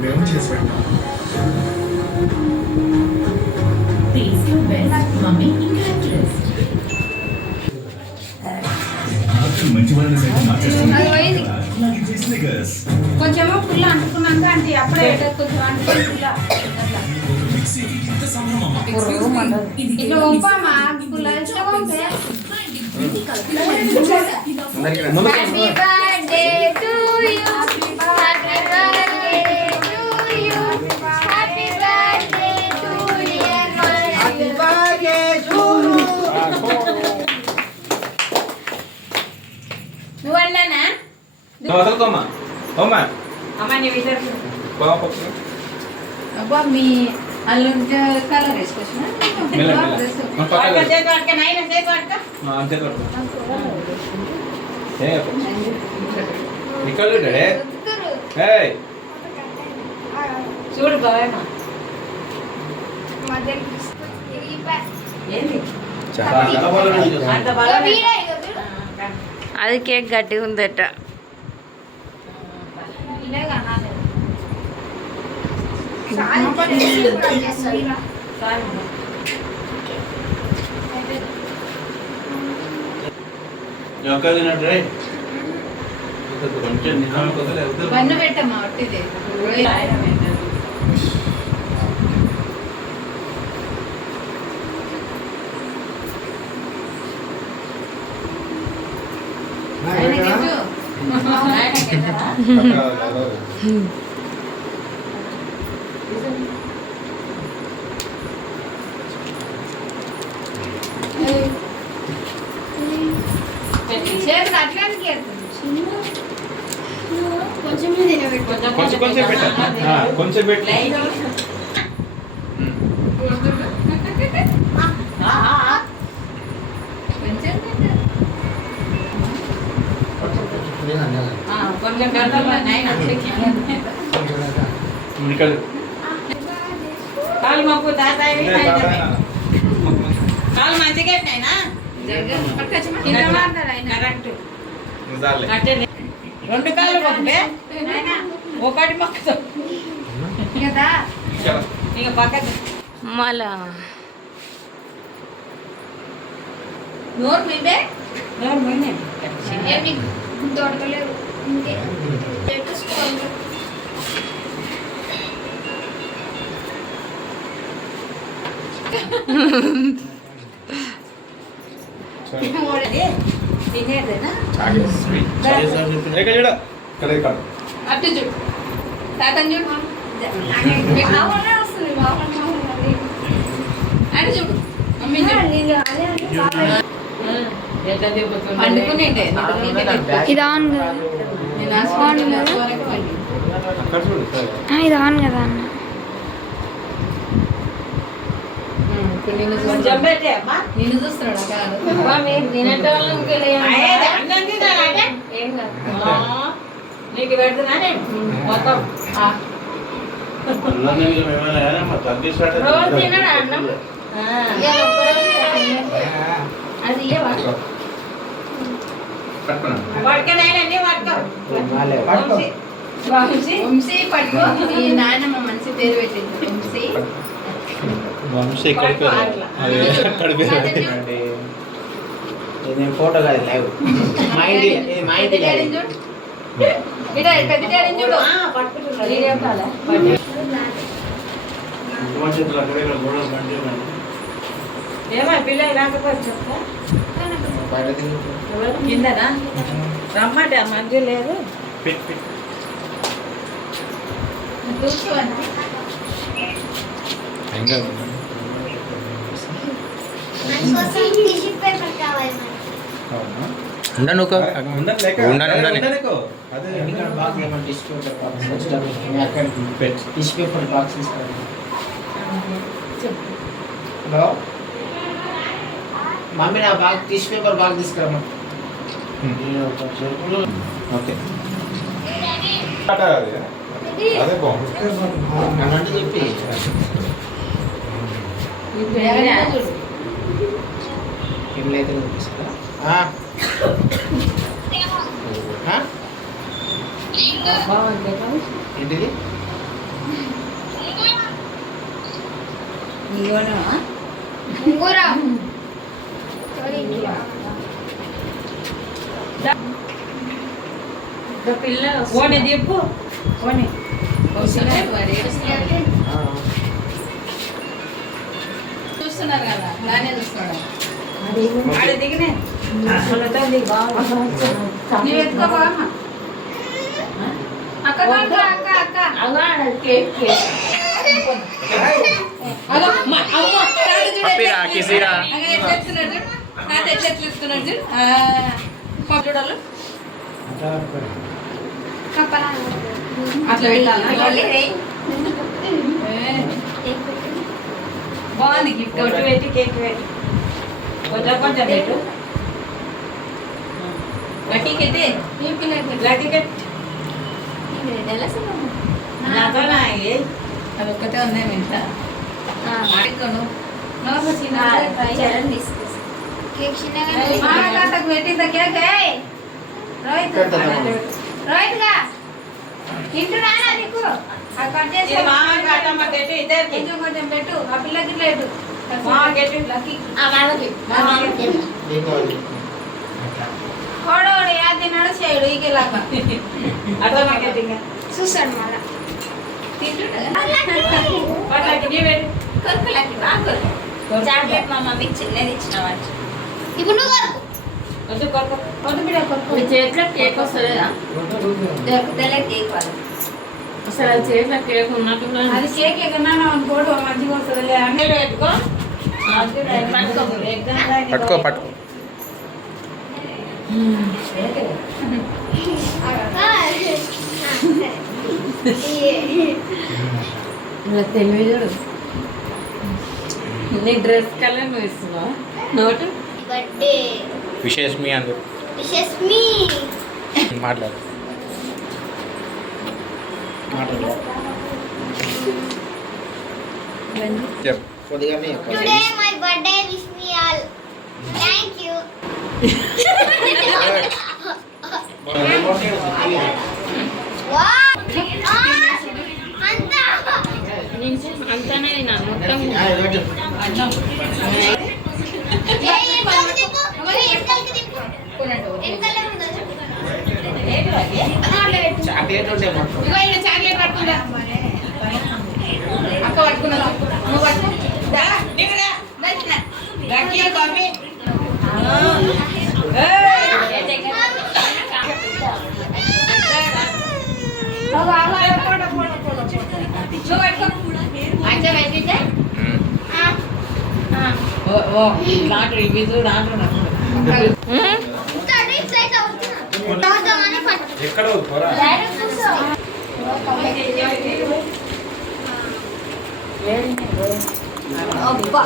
మేము చేసాం. కొంచెము పుల్ల అంటుకున్నాక అంటే అప్పుడే కొంచెం అంటే ఇట్లా పంపమ్మా పుల్ల ఇట్లా పంపే. Happy birthday to you, happy birthday to you, happy birthday to dear mother, happy birthday to నువ్వన్నానా వదలకమ్మా అమ్మా అమ్మ నీ విజర్ బాబు అబ్బా మీ అల్లు కలర్ వేసుకొచ్చిన అంతే ఇక్కడ చూడు బావేమా అది కేక్ గట్టిగా ఉందట. పన్ను పెట్టమ్మా ఒట్టిదే కొంచెం పెట్ట కొంచెం పెట్ట కాలు మాకు తాతాయి కాలు మంచిగా రెండు కాళ్ళు మొక్కే ఒకటి మొక్కతో ఇక పక్కకు మళ్ళా నోరు మీదే నోరు మీదే ఏమి దొరకలేదు తినేదేనా అటు చూడు తాతని చూడు అటు చూడు మమ్మీ పండుకునేంటే ఇది ఆన్ కదా, ఇది ఆన్ కదా అన్న. నిన్ను చూస్తున్నాడు నీకు పెడుతున్నా నేను మొత్తం రోజు తినడా అన్నం అది పట్టుకోనండి వంశీ పట్టుకో ఈ నాయనమ్మ మంచి పేరు పెట్టింది వంశీ ఫోటో కాదు లైవ్ మా ఇంటి పెద్ద డాడీ చూడు ఏమో పిల్లలు రాకపోతే చెప్తా కిందనా రమ్మంటే మంచి లేదు హలో మమ్మీ నా బాగా టిష్యూ పేపర్ బాగా తీసుకురమ్మా. ఓకే అదే బాగుంది అంటే చెప్పి ఇట్లయితే చూపిస్తారా? ఏంటిది? ఓనే దిప్పు ఓనే చూస్తున్నారు కదా బాగానే చూస్తున్నాడు ఆడ దిగినే నీవు ఎత్తుకోవా అక్క అక్క అక్క అక్క అదో అమ్మ పప్పిరా, కిసిరా. ఎట్లెత్తున్నాడు చూడు తాత ఎట్లెత్తున్నాడు చూడు చూడాలి అట్లా పెట్టాలి బాగుంది గిఫ్ట్ ఒకటి పెట్టి కేక్ పెట్టి కొంచెం కొంచెం పెట్టు గట్టికెట్టి గట్టికెట్ నాతో అది ఒక్కటే ఉంది ఇంత ఆడుకోను పెట్టిందా కేక్ రోహిత్ రోహిత్ గా తింటున్నా నీకు కొంచెం పెట్టు ఆ పిల్లకి పెట్టు కోడోడు యాది నడిచేయడు ఈకెలాగా చూసాడు మళ్ళా చాక్లెట్ మా మమ్మీకి చిన్నది ఇచ్చిన ఇప్పుడు నువ్వు చేతిలో కేక్ వస్తుందా కేక్ అసలు చేతిలో కేక్ ఉన్నట్టు అది కేక్ ఎక్కడన్నా అనుకోడు మంచిగా వస్తుంది అన్నీ పెట్టుకో పట్టుకో పట్టుకో తెలివి చూడు నీ డ్రెస్ కలర్ నువ్వు ఇస్తున్నావా నోటు బర్త్డే విశేష్ మీ అందరు విషెస్ మీ మాట్లాడు చెప్పు. కొద్దిగానే చెప్పాలి. Today my birthday wish me all thank you అంతానే మొత్తం చాక్లెట్ ఉంటే మొత్తం చాక్లెట్ పట్టుకుందా అక్క పట్టుకున్నా నువ్వు పట్టుకో కాఫీ దాంట్లో ఇవి దాంట్లో ఎక్కడ పోరా అబ్బా